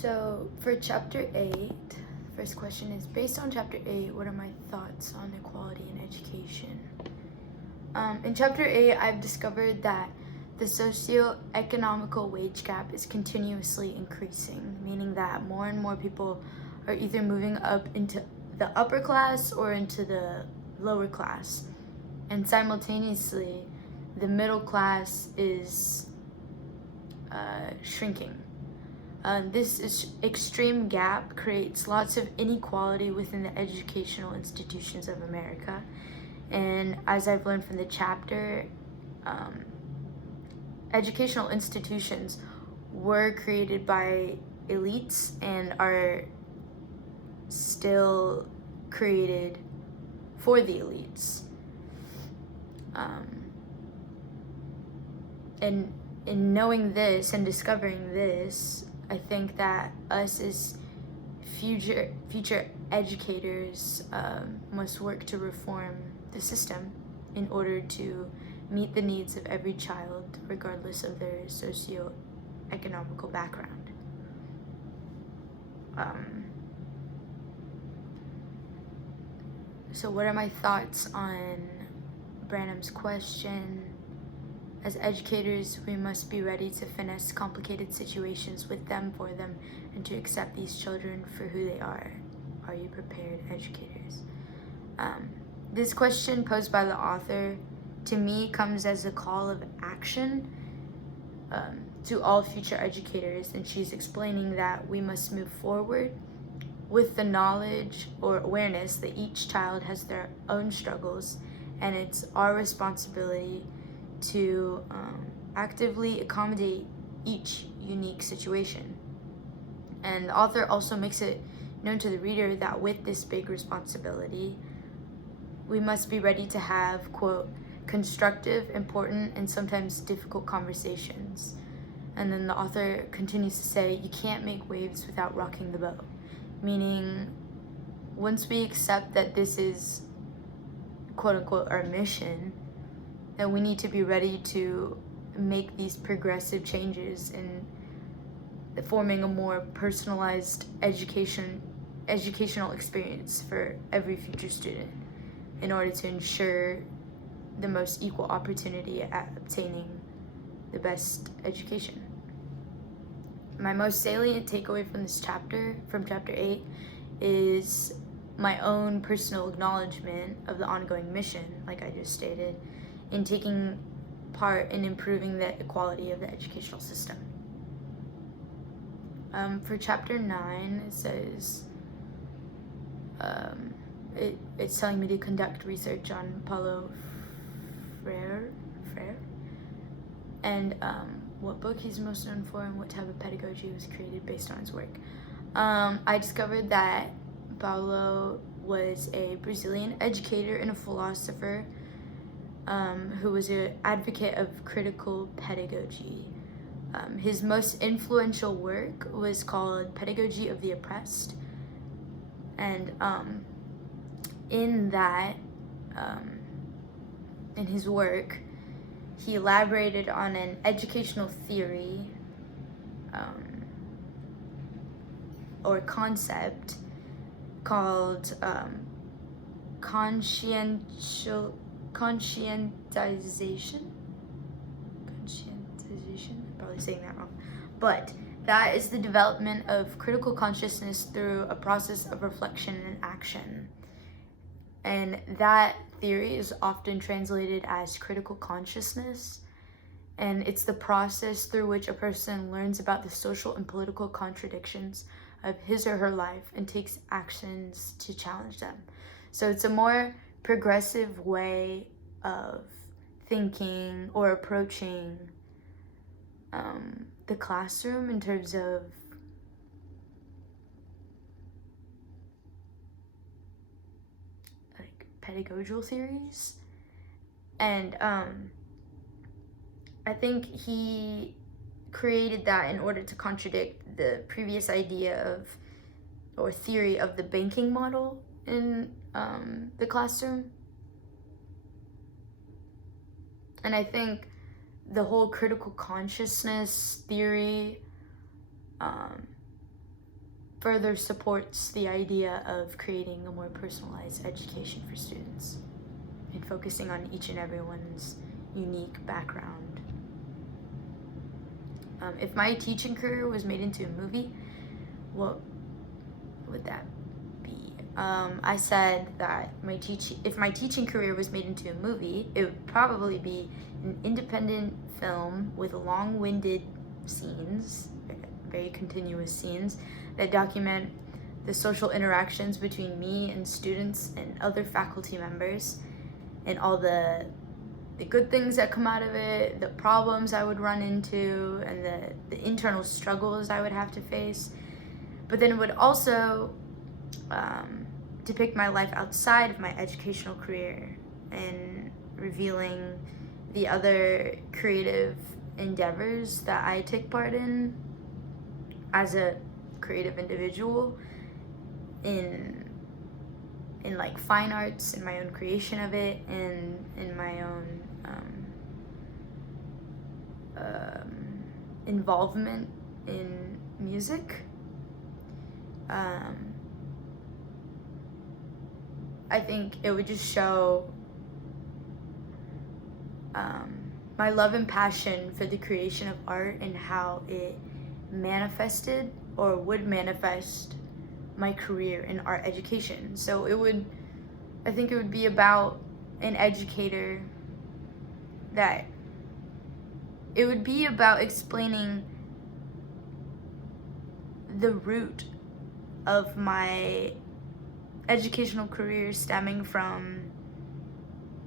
So for chapter 8, first question is, based on chapter 8, what are my thoughts on equality in education? In chapter 8, I've discovered that the socio-economical wage gap is continuously increasing, meaning that more and more people are either moving up into the upper class or into the lower class. And simultaneously, the middle class is shrinking. This extreme gap creates lots of inequality within the educational institutions of America. And as I've learned from the chapter, educational institutions were created by elites and are still created for the elites. And in knowing this and discovering this, I think that us as future educators must work to reform the system in order to meet the needs of every child, regardless of their socio-economical background. So what are my thoughts on Branham's question? As educators, we must be ready to finesse complicated situations with them, for them, and to accept these children for who they are. Are you prepared, educators? This question posed by the author, to me, comes as a call of action to all future educators, and she's explaining that we must move forward with the knowledge or awareness that each child has their own struggles, and it's our responsibility to actively accommodate each unique situation. And the author also makes it known to the reader that with this big responsibility, we must be ready to have, quote, constructive, important, and sometimes difficult conversations. And then the author continues to say, you can't make waves without rocking the boat. Meaning, once we accept that this is, quote unquote, our mission, then we need to be ready to make these progressive changes in forming a more personalized educational experience for every future student in order to ensure the most equal opportunity at obtaining the best education. My most salient takeaway from this chapter, from chapter 8, is my own personal acknowledgement of the ongoing mission, like I just stated, in taking part in improving the equality of the educational system. For chapter 9, it says, it's telling me to conduct research on Paulo Freire, and what book he's most known for and what type of pedagogy was created based on his work. I discovered that Paulo was a Brazilian educator and a philosopher who was an advocate of critical pedagogy. His most influential work was called Pedagogy of the Oppressed. And in that, in his work, he elaborated on an educational theory or concept called conscientization. I'm probably saying that wrong. But that is the development of critical consciousness through a process of reflection and action. And that theory is often translated as critical consciousness. And it's the process through which a person learns about the social and political contradictions of his or her life and takes actions to challenge them. So it's a more progressive way of thinking or approaching the classroom in terms of like pedagogical theories. And I think he created that in order to contradict the previous idea of or theory of the banking model in the classroom. And I think the whole critical consciousness theory further supports the idea of creating a more personalized education for students and focusing on each and everyone's unique background. If my teaching career was made into a movie, what would that be? I said that if my teaching career was made into a movie, it would probably be an independent film with long-winded scenes, very continuous scenes, that document the social interactions between me and students and other faculty members, and all the good things that come out of it, the problems I would run into, and the internal struggles I would have to face. But then it would also depict my life outside of my educational career and revealing the other creative endeavors that I take part in as a creative individual, in like fine arts, in my own creation of it, and in my own involvement in music. I think it would just show my love and passion for the creation of art and how it manifested or would manifest my career in art education. So I think it would be about an educator, that it would be about explaining the root of my educational career stemming from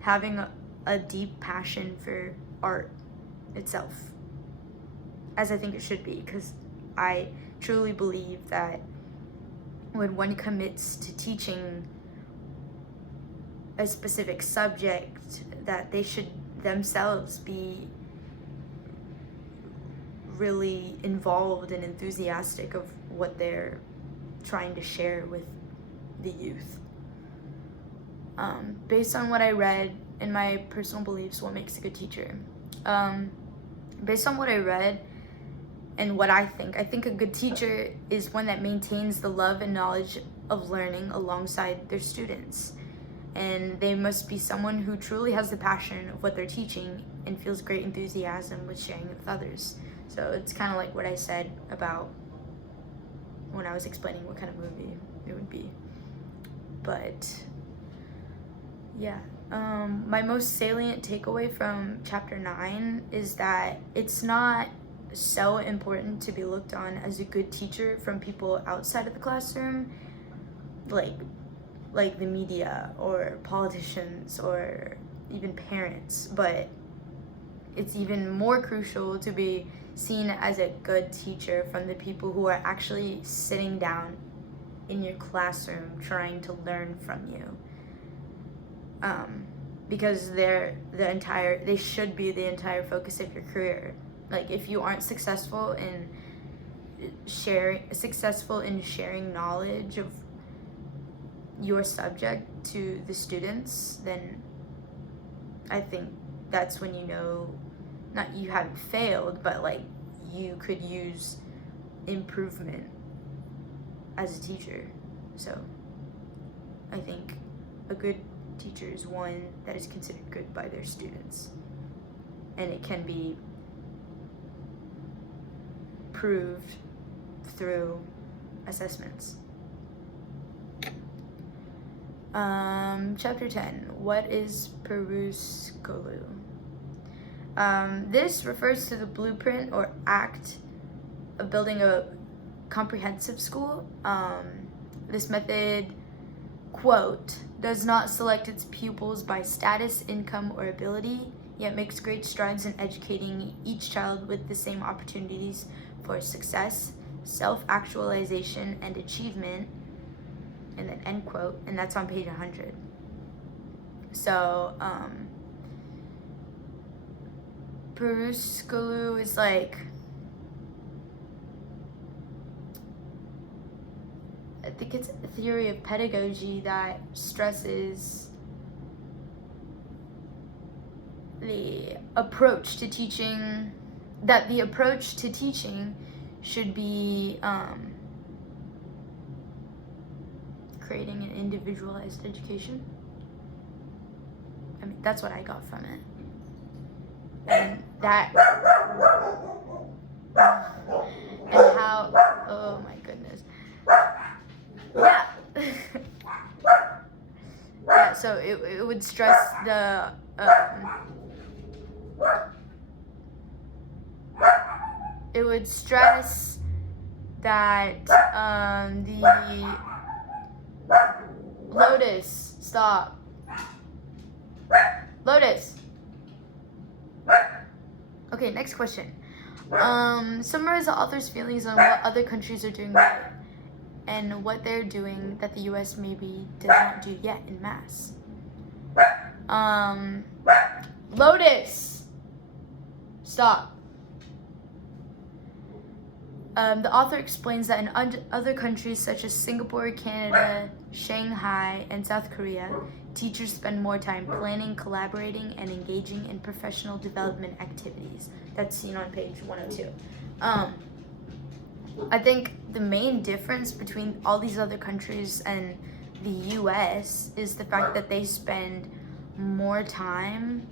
having a deep passion for art itself, as I think it should be, because I truly believe that when one commits to teaching a specific subject, that they should themselves be really involved and enthusiastic of what they're trying to share with the youth. Based on what I read and my personal beliefs, what makes a good teacher? Based on what I read and what I think a good teacher is one that maintains the love and knowledge of learning alongside their students. And they must be someone who truly has the passion of what they're teaching and feels great enthusiasm with sharing it with others. So it's kind of like what I said about when I was explaining what kind of movie it would be. But yeah, my most salient takeaway from chapter 9 is that it's not so important to be looked on as a good teacher from people outside of the classroom, like the media or politicians or even parents, but it's even more crucial to be seen as a good teacher from the people who are actually sitting down in your classroom trying to learn from you, because they should be the entire focus of your career. Like, if you aren't successful in sharing knowledge of your subject to the students, then I think that's when you know, not you haven't failed, but like you could use improvement as a teacher. So I think a good teacher is one that is considered good by their students, and it can be proved through assessments. Chapter 10, what is Peruskolu? This refers to the blueprint or act of building a comprehensive school. This method, quote, does not select its pupils by status, income, or ability, yet makes great strides in educating each child with the same opportunities for success, self-actualization, and achievement, and then end quote, and that's on page 100. So, Peruskolu is like, I think it's a theory of pedagogy that stresses the approach to teaching, should be creating an individualized education. I mean, that's what I got from it. And that, and how, oh my goodness. Yeah. Yeah, so it would stress the, it would stress that, the, Lotus, stop. Lotus. Okay, next question. Summarize the author's feelings on what other countries are doing right and what they're doing that the US maybe does not do yet in mass. Lotus! Stop. The author explains that in other countries such as Singapore, Canada, Shanghai, and South Korea, teachers spend more time planning, collaborating, and engaging in professional development activities. That's seen on page 102. I think the main difference between all these other countries and the US is the fact that they spend more time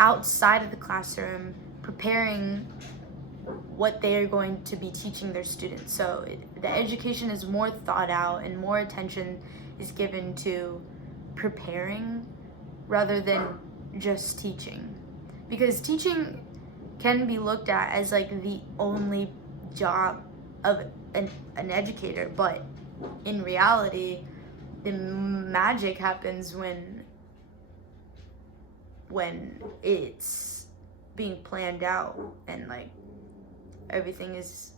outside of the classroom preparing what they are going to be teaching their students. So the education is more thought out and more attention is given to preparing rather than just teaching. Because teaching can be looked at as like the only job of an educator, but in reality, the magic happens when it's being planned out and like everything is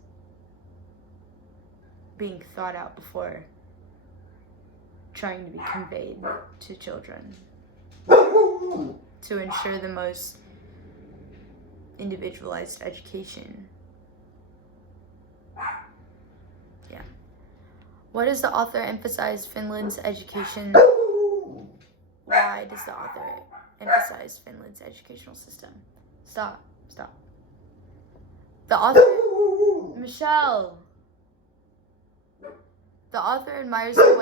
being thought out before trying to be conveyed to children to ensure the most individualized education. Yeah. What does the author emphasize Finland's education? Why does the author emphasize Finland's educational system? Stop. The author, Michelle. The author admires the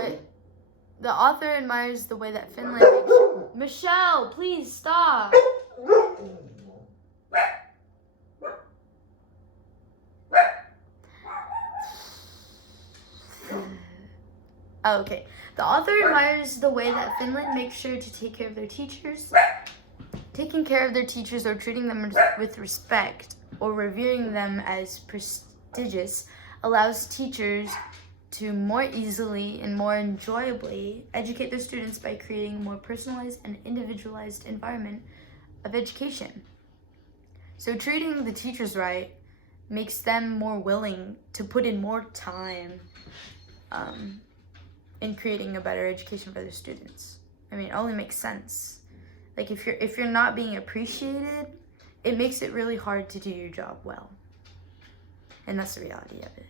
way that Finland makes. Michelle, please stop. Oh, okay. The author admires the way that Finland makes sure to take care of their teachers. Taking care of their teachers or treating them with respect or revering them as prestigious allows teachers to more easily and more enjoyably educate their students by creating a more personalized and individualized environment of education. So treating the teachers right makes them more willing to put in more time in creating a better education for their students. I mean, it only makes sense. Like if you're not being appreciated, it makes it really hard to do your job well. And that's the reality of it.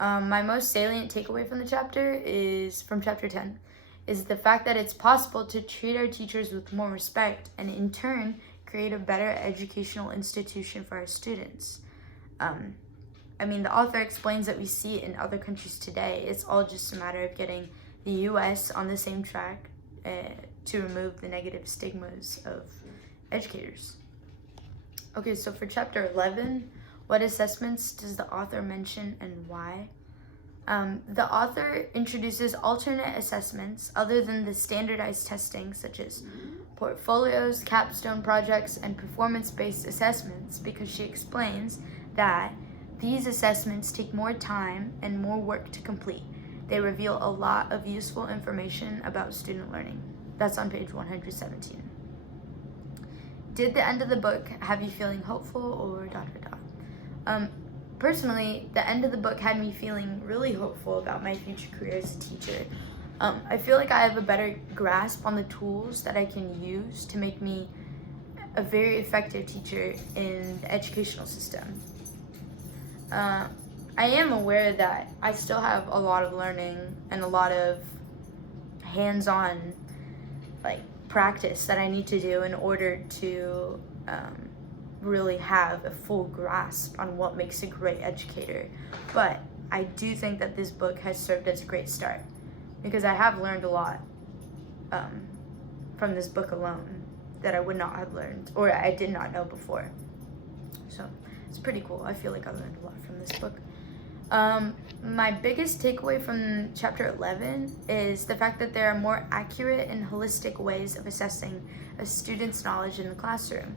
My most salient takeaway from the chapter is, from chapter 10, is the fact that it's possible to treat our teachers with more respect and in turn create a better educational institution for our students. I mean, the author explains that we see it in other countries today. It's all just a matter of getting the US on the same track to remove the negative stigmas of educators. Okay, so for chapter 11, what assessments does the author mention and why? The author introduces alternate assessments other than the standardized testing, such as portfolios, capstone projects, and performance-based assessments, because she explains that these assessments take more time and more work to complete. They reveal a lot of useful information about student learning. That's on page 117. Did the end of the book have you feeling hopeful or ... Personally, the end of the book had me feeling really hopeful about my future career as a teacher. I feel like I have a better grasp on the tools that I can use to make me a very effective teacher in the educational system. I am aware that I still have a lot of learning and a lot of hands-on practice that I need to do in order to really have a full grasp on what makes a great educator. But I do think that this book has served as a great start, because I have learned a lot from this book alone that I would not have learned, or I did not know before. So it's pretty cool. I feel like I learned a lot from this book. My biggest takeaway from chapter 11 is the fact that there are more accurate and holistic ways of assessing a student's knowledge in the classroom,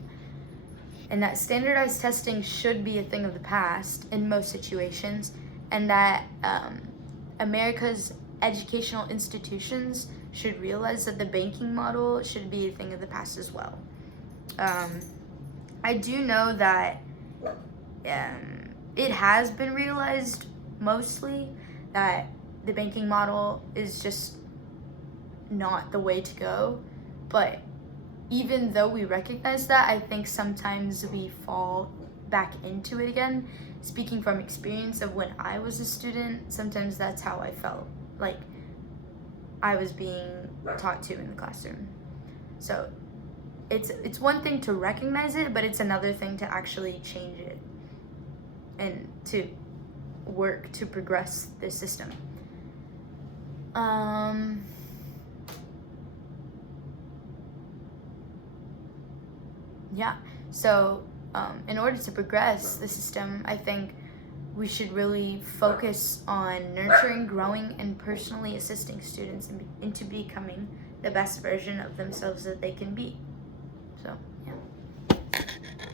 and that standardized testing should be a thing of the past in most situations, and that America's educational institutions should realize that the banking model should be a thing of the past as well. I do know that it has been realized mostly that the banking model is just not the way to go, but even though we recognize that, I think sometimes we fall back into it again. Speaking from experience of when I was a student, sometimes that's how I felt, like I was being taught to in the classroom. So it's one thing to recognize it, but it's another thing to actually change it and to work to progress this system. So in order to progress the system, I think we should really focus on nurturing, growing, and personally assisting students into becoming the best version of themselves that they can be. So